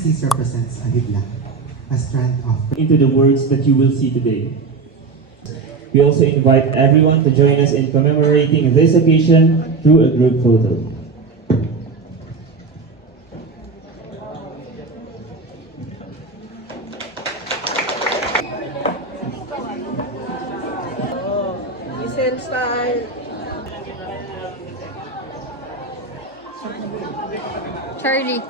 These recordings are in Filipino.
species represents a hibla, a strand of into the words that you will see today. We also invite everyone to join us in commemorating this occasion through a group photo. Michelle style. Charlie.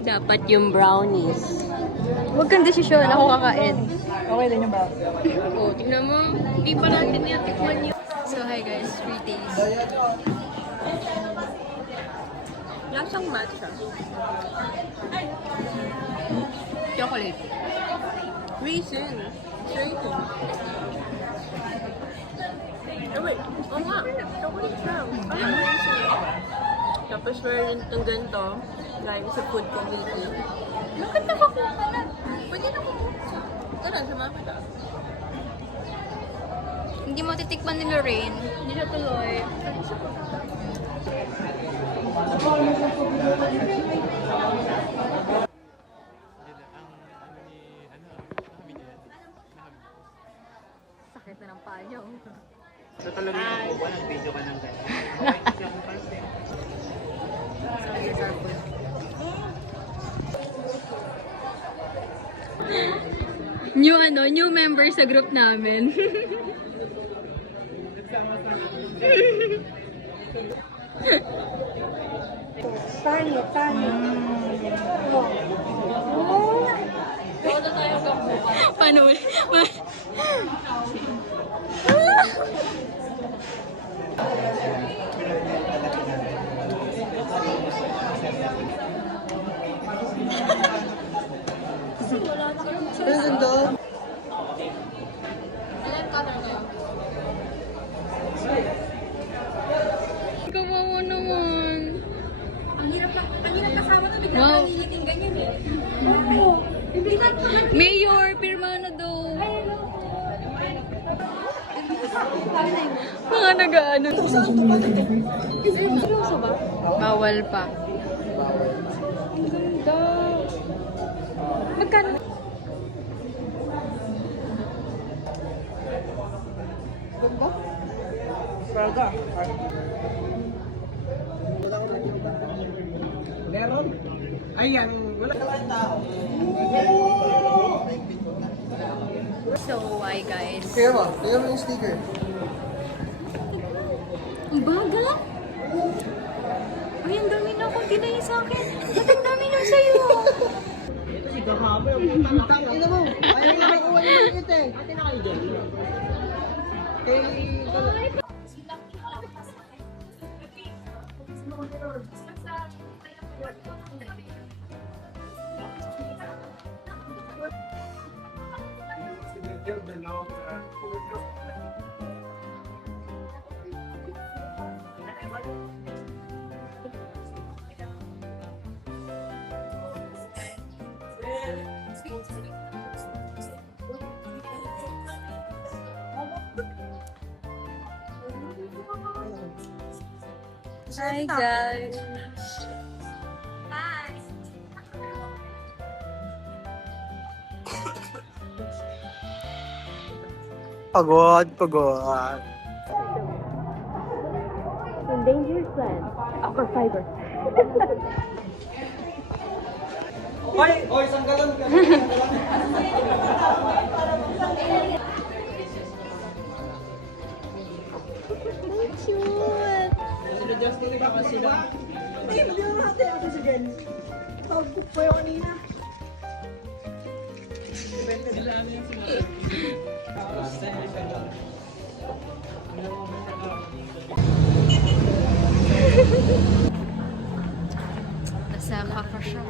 Dapat yung brownies. Huwag kang desisyon, ako kakain. Okay din yung brown. Oo, tingnan mo. Hindi pa natin natikman yun. So, hi guys. Free taste. Lasang matcha. Chocolate. Raisin. Raisin. Oh wait. Oo nga. Chocolate siya. Parang raisin. Tapos meron itong ganito. Like sa food community. Bakit nakakuha ka na? Pwede na kukuha. Ganun, sumama ka. Hindi mo titikman ni Lorraine. Hindi siya tuloy. Sakit na ng paa niyo. So talaga yung nag-video ka ng gano'n. Okay, kasi ako first eh. So here's our food. New member sa group namin. Tani. Paano ulit? Kawawa naman. Ang hirap kasama na bigla Wow. nangingiting ganyan eh. Oo. Mayor, pirma na daw. Mga nag-ano. Seryoso ba? Bawal pa. Ang ganda. Magkano? Meron? Ayan, wala ka lang tao. So, hi guys. Kaya mo yung sticker. Ang baga? Ay, ang dami na akong tinay sa akin. Ba't ang dami na sa'yo? Ina mo, ayaw na makuha yung maliit eh. Kay... Hi guys. Pagod. Endangered plant. Aqua fiber. Oy, sanggalan ka. Cute. Ay, magiging natin ako sa Jen. Pag-cook pa yung kanina. Nasama pa siya.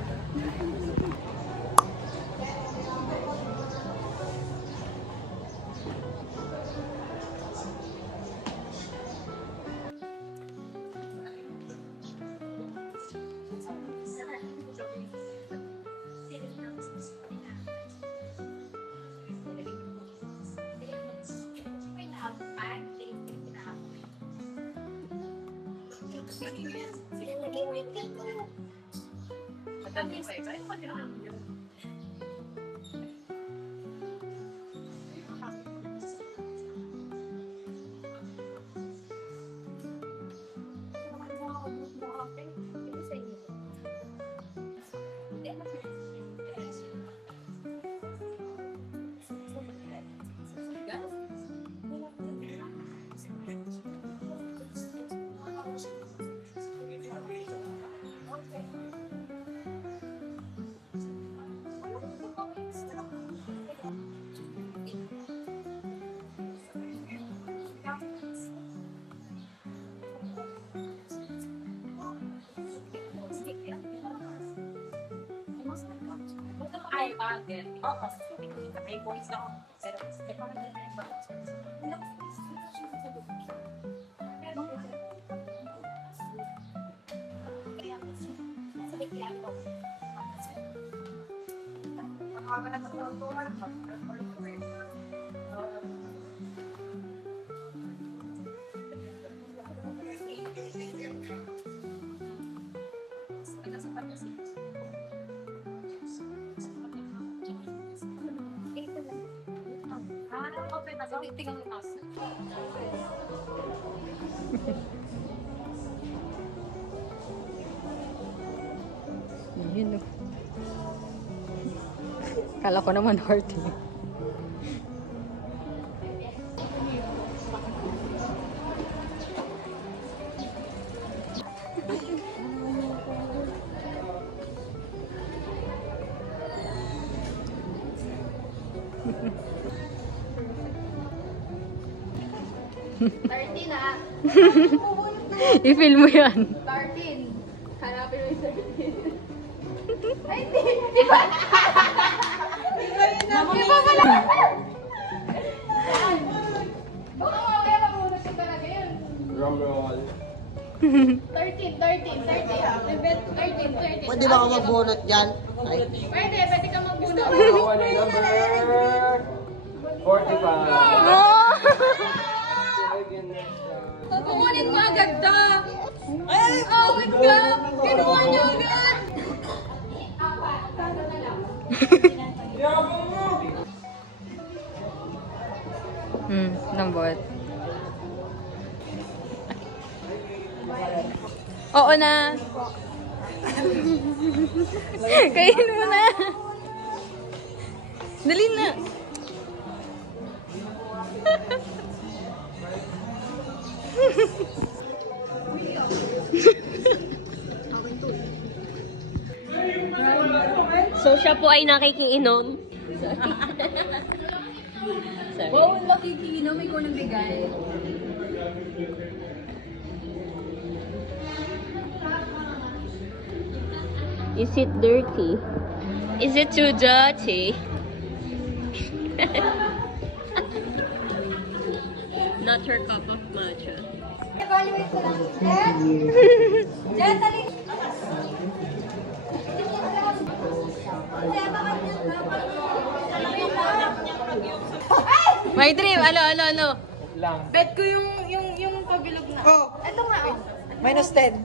Ay, bakit? Oo, may voice lang ako. Pero, tingnan mo taas. Yun, no. Kala ko naman heart eh. I-feel mo yan. 13. Hanapin mo yung 13. Ay, di ba? Di ba pala? Baka mamaya mabunod ka talaga yun. Drum roll. 13. Pwede ba ako magbunot dyan? Ay. Pwede ka magbunod. Number 45. Kukunin mo agad to. Ay, awit ka. Kinuha niyo agad. Lambot. Oo na. Kainin mo na. Dali na. So, siya po ay nakikiinom. Oo, nakikinom. Ikaw nang bigay. Is it dirty? Is it too dirty? Not your cup of matcha. Evaluate ko lang. Jen, tali. My dream. Ano. Bet ko yung pabilog na. Oh. Ito nga, oh. Minus 10.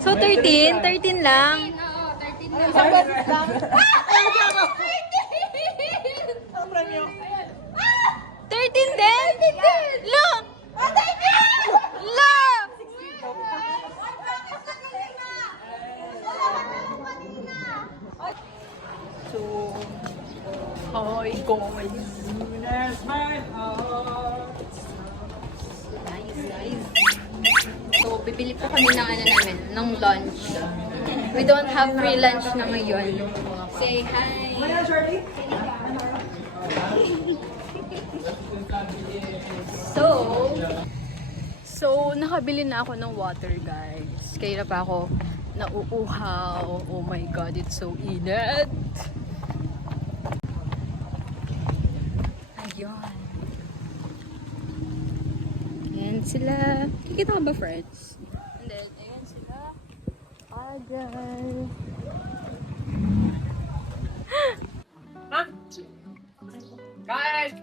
So, 13? 13 lang. Oo, 13 na. Isang beses lang. 13 din? Lo! Lo! Hi, guys. So, bibili po kami ng ano namin, ng lunch. We don't have free lunch na ngayon. Say hi! So, nakabili na ako ng water, guys. Kaya na pa ako nauuhaw. Oh my God, it's so init. Ayun. Ayan sila. Kikita ka ba, friends? And then, ayan sila. Ayan. Guys!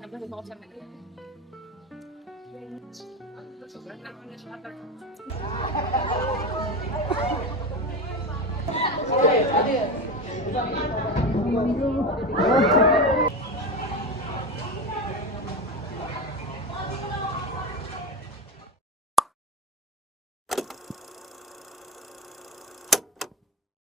Nabalik ako sa mga. Sobrang naman na siya. Ano